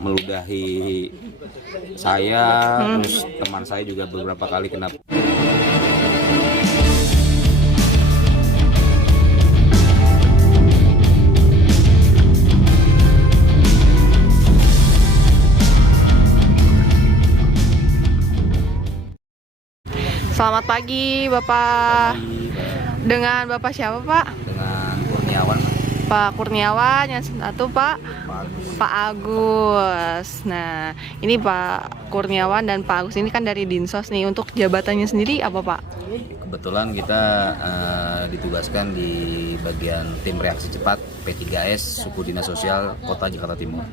meludahi saya, terus teman saya juga beberapa kali kena. Selamat pagi, Bapak. Dengan Bapak siapa, Pak? Dengan Kurniawan. Pak Kurniawan, yang satu Pak Agus. Nah, ini Pak Kurniawan dan Pak Agus ini kan dari Dinsos nih. Untuk jabatannya sendiri apa, Pak? Kebetulan kita ditugaskan di bagian tim reaksi cepat P3S Suku Dinas Sosial Kota Jakarta Timur.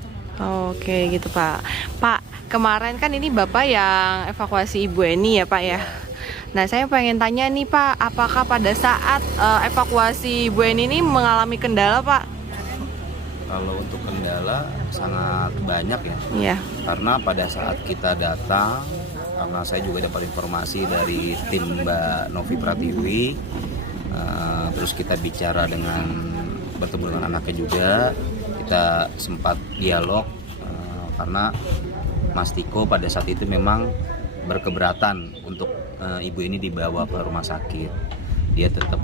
Oke, gitu Pak. Pak, kemarin kan ini Bapak yang evakuasi Ibu Eni ya, Pak ya? Nah, saya pengen tanya nih Pak, apakah pada saat evakuasi Ibu Eni ini mengalami kendala, Pak? Kalau untuk kendala sangat banyak ya. Iya. Karena pada saat kita datang, karena saya juga dapat informasi dari tim Mbak Novi Pratiwi, terus kita bicara bertemu dengan anaknya juga, kita sempat dialog karena Mas Tiko pada saat itu memang berkeberatan untuk ibu ini dibawa ke rumah sakit. Dia tetap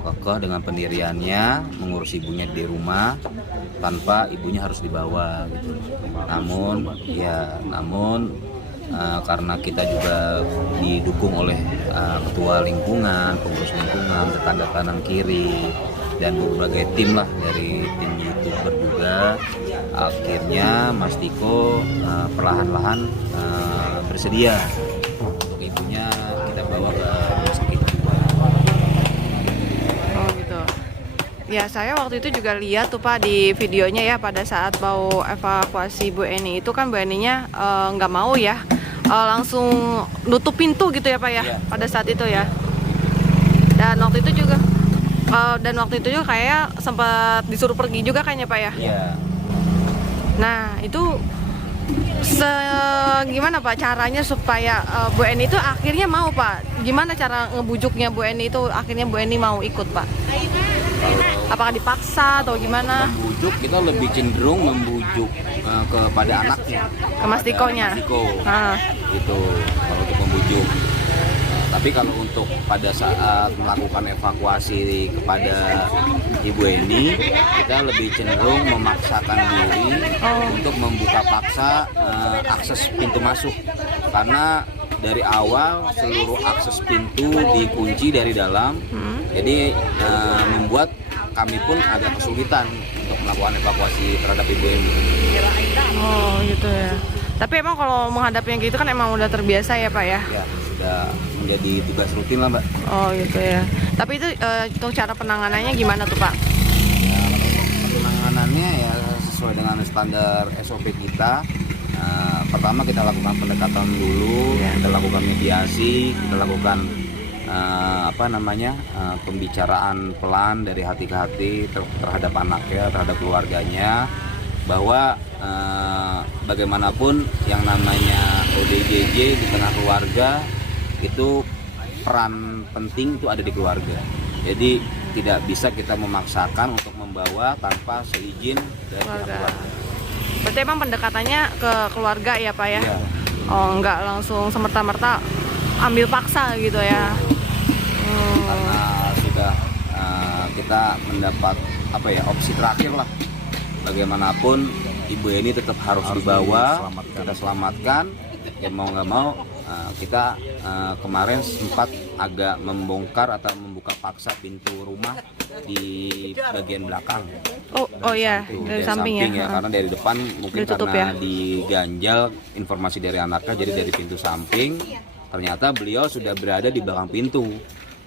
kekeh dengan pendiriannya mengurus ibunya di rumah tanpa ibunya harus dibawa gitu. Namun karena kita juga didukung oleh ketua lingkungan, pengurus lingkungan, tetangga kanan kiri dan berbagai tim lah dari tim YouTuber juga, akhirnya Mas Tiko perlahan-lahan bersedia untuk ibunya kita bawa ke rumah sakit. Oh gitu. Ya, saya waktu itu juga lihat tuh Pak di videonya ya, pada saat mau evakuasi Bu Eni itu kan Bu Eninya nggak mau ya, langsung nutup pintu gitu ya Pak ya, pada saat itu ya. Dan waktu itu juga kayak sempat disuruh pergi juga kayaknya Pak ya. Iya. Nah, itu gimana Pak caranya supaya Bu Eni itu akhirnya mau, Pak? Gimana cara ngebujuknya Bu Eni itu akhirnya Bu Eni mau ikut, Pak? Apakah dipaksa atau gimana? Membujuk, kita lebih cenderung membujuk kepada anaknya, Ke Mas Tikonya? Mas Tiko. Ah. Itu kalau untuk membujuk. Tapi kalau untuk pada saat melakukan evakuasi kepada Ibu Eni, kita lebih cenderung memaksakan diri untuk membuka paksa akses pintu masuk. Karena dari awal seluruh akses pintu dikunci dari dalam, jadi membuat kami pun agak kesulitan untuk melakukan evakuasi terhadap Ibu Eni. Oh gitu ya. Tapi emang kalau menghadapi yang gitu kan emang udah terbiasa ya Pak ya? Ya, sudah menjadi tugas rutin lah Mbak. Oh gitu ya. Tapi itu untuk cara penanganannya gimana tuh Pak? Ya, untuk penanganannya ya sesuai dengan standar SOP kita. Pertama kita lakukan pendekatan dulu, kita lakukan mediasi, kita lakukan pembicaraan pelan dari hati ke hati terhadap anaknya, terhadap keluarganya, bahwa bagaimanapun yang namanya ODGJ di tengah keluarga itu peran penting itu ada di keluarga. Jadi tidak bisa kita memaksakan untuk membawa tanpa seizin dari keluarga. Berarti emang pendekatannya ke keluarga ya Pak ya? Ya. Oh, enggak langsung semerta-merta ambil paksa gitu ya? Karena sudah kita mendapat opsi terakhir lah. Bagaimanapun Ibu Eni tetap harus dibawa, kita selamatkan. Ya mau nggak mau kita kemarin sempat agak membongkar atau membuka paksa pintu rumah di bagian belakang. Oh ya, dari samping ya. Karena dari depan mungkin ditutup karena ya? diganjal informasi dari anaknya, jadi dari pintu samping ternyata beliau sudah berada di belakang pintu.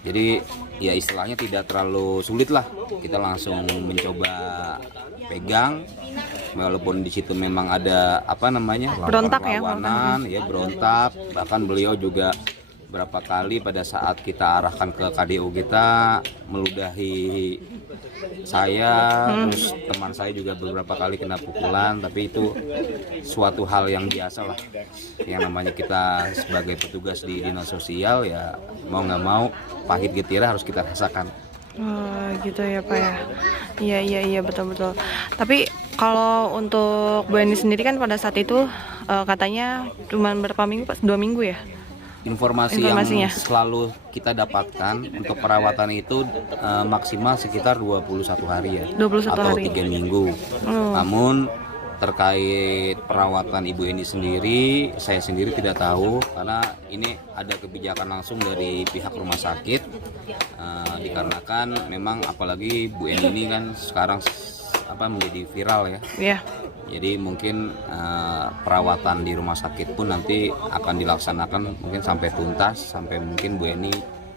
Jadi ya istilahnya tidak terlalu sulit lah, kita langsung mencoba pegang, walaupun di situ memang ada berontak perlawanan, ya berontak. Bahkan beliau juga berapa kali pada saat kita arahkan ke KDU kita meludahi saya, terus teman saya juga beberapa kali kena pukulan. Tapi itu suatu hal yang biasa lah, yang namanya kita sebagai petugas di dinas sosial, ya mau nggak mau pahit getirnya harus kita rasakan. Oh, gitu ya Pak ya. Iya betul. Tapi Kalau untuk Bu Eni sendiri kan pada saat itu katanya cuma berapa minggu Pak? 2 minggu ya? Informasinya yang selalu kita dapatkan untuk perawatan itu maksimal sekitar 21 hari ya, 21 atau hari. 3 minggu. Namun terkait perawatan Ibu Eni sendiri, saya sendiri tidak tahu karena ini ada kebijakan langsung dari pihak rumah sakit, dikarenakan memang apalagi Bu Eni ini kan sekarang menjadi viral ya. Iya. Jadi mungkin perawatan di rumah sakit pun nanti akan dilaksanakan mungkin sampai tuntas, sampai mungkin Bu Eni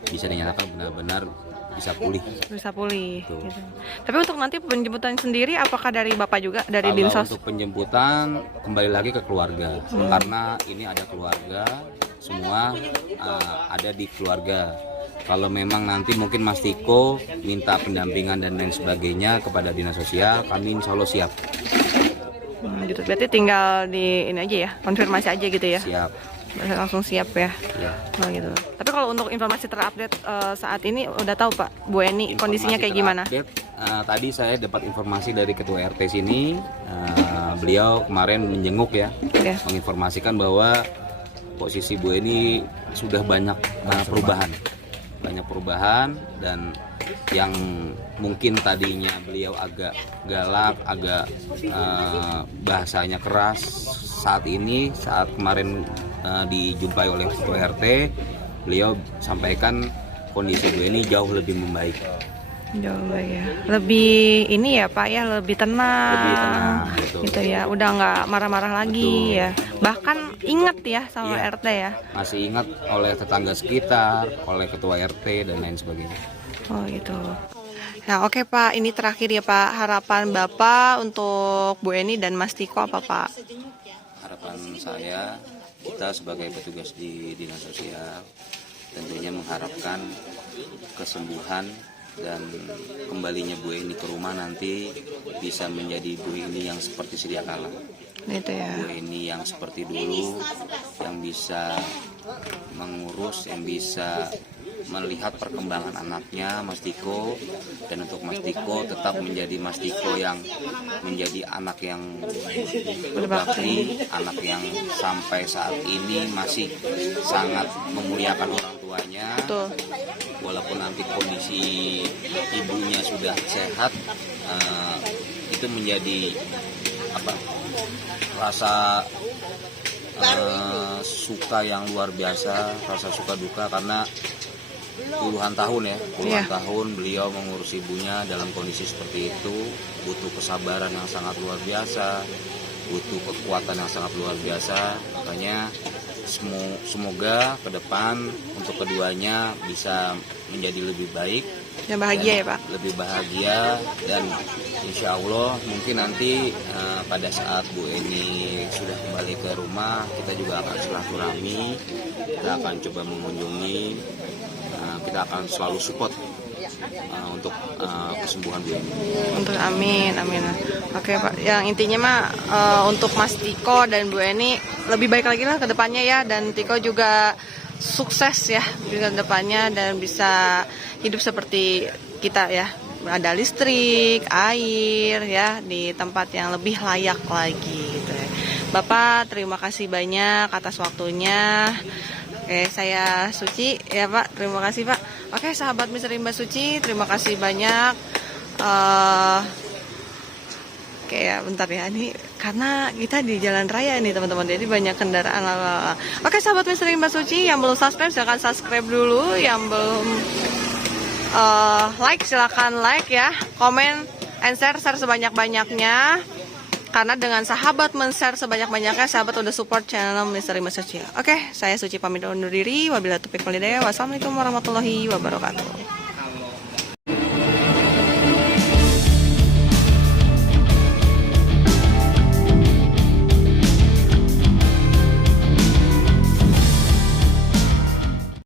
bisa dinyatakan benar-benar bisa pulih. Bisa pulih. Gitu. Tapi untuk nanti penjemputan sendiri, apakah dari Bapak juga, dari Kalau Dinsos? untuk penjemputan kembali lagi ke keluarga, karena ini ada keluarga, semua ada di keluarga. Kalau memang nanti mungkin Mas Tiko minta pendampingan dan lain sebagainya kepada dinas sosial, kami insya Allah siap. Gitu. Berarti tinggal di ini aja ya, konfirmasi aja gitu ya. Siap. Langsung siap ya. Ya. Oh, gitu. Tapi kalau untuk informasi terupdate saat ini udah tahu Pak Bu Eni kondisinya kayak gimana? Tadi saya dapat informasi dari ketua RT sini, beliau kemarin menjenguk ya, menginformasikan bahwa posisi Bu Eni sudah banyak perubahan dan yang mungkin tadinya beliau agak galak, agak bahasanya keras, saat kemarin dijumpai oleh ketua RT, beliau sampaikan kondisi Bu Eni jauh lebih membaik. Jauh baik ya. Lebih ini ya Pak ya, lebih tenang. Lebih tenang gitu ya. Udah nggak marah-marah lagi ya. Bahkan ingat ya sama RT ya. Masih ingat oleh tetangga sekitar, oleh ketua RT dan lain sebagainya. Oh gitu. Nah oke Pak, ini terakhir ya Pak, harapan Bapak untuk Bu Eni dan Mas Tiko apa Pak? Harapan saya, kita sebagai petugas di dinas sosial tentunya mengharapkan kesembuhan dan kembalinya Bu Eni ke rumah nanti bisa menjadi Bu Eni yang seperti sedia kala. Itu ya. Bu Eni yang seperti dulu, yang bisa mengurus, yang bisa melihat perkembangan anaknya Mas Tiko, dan untuk Mas Tiko tetap menjadi Mas Tiko yang menjadi anak yang berbakti, anak yang sampai saat ini masih sangat memuliakan orang tuanya. Betul. Walaupun nanti kondisi ibunya sudah sehat, itu menjadi rasa suka yang luar biasa, rasa suka duka karena puluhan tahun tahun beliau mengurus ibunya dalam kondisi seperti itu, butuh kesabaran yang sangat luar biasa, butuh kekuatan yang sangat luar biasa. Makanya semoga ke depan untuk keduanya bisa menjadi lebih baik dan bahagia ya Pak. Lebih bahagia, dan insya Allah mungkin nanti pada saat Bu Eni sudah kembali ke rumah, kita juga akan silaturahmi, kita akan coba mengunjungi, kita akan selalu support untuk kesembuhan Bu Eni. Untuk amin. Oke Pak, yang intinya mah untuk Mas Tiko dan Bu Eni lebih baik lagi lah ke depannya ya, dan Tiko juga sukses ya di depannya dan bisa hidup seperti kita ya, ada listrik, air ya, di tempat yang lebih layak lagi gitu ya. Bapak terima kasih banyak atas waktunya. Oke, saya Suci ya Pak, terima kasih Pak. Oke, sahabat Misteri Mbak Suci, terima kasih banyak. Oke ya, bentar ya, ini karena kita di jalan raya nih teman-teman, jadi banyak kendaraan. Oke, sahabat Misteri Mbak Suci, yang belum subscribe silahkan subscribe dulu, yang belum like silahkan like ya, komen and share sebanyak-banyaknya. Karena dengan sahabat men-share sebanyak-banyaknya, sahabat udah support channel Misteri Mbak Suci. Oke, saya Suci pamit undur diri. Wabillahi taufiq wal hidayah. Wassalamualaikum warahmatullahi wabarakatuh.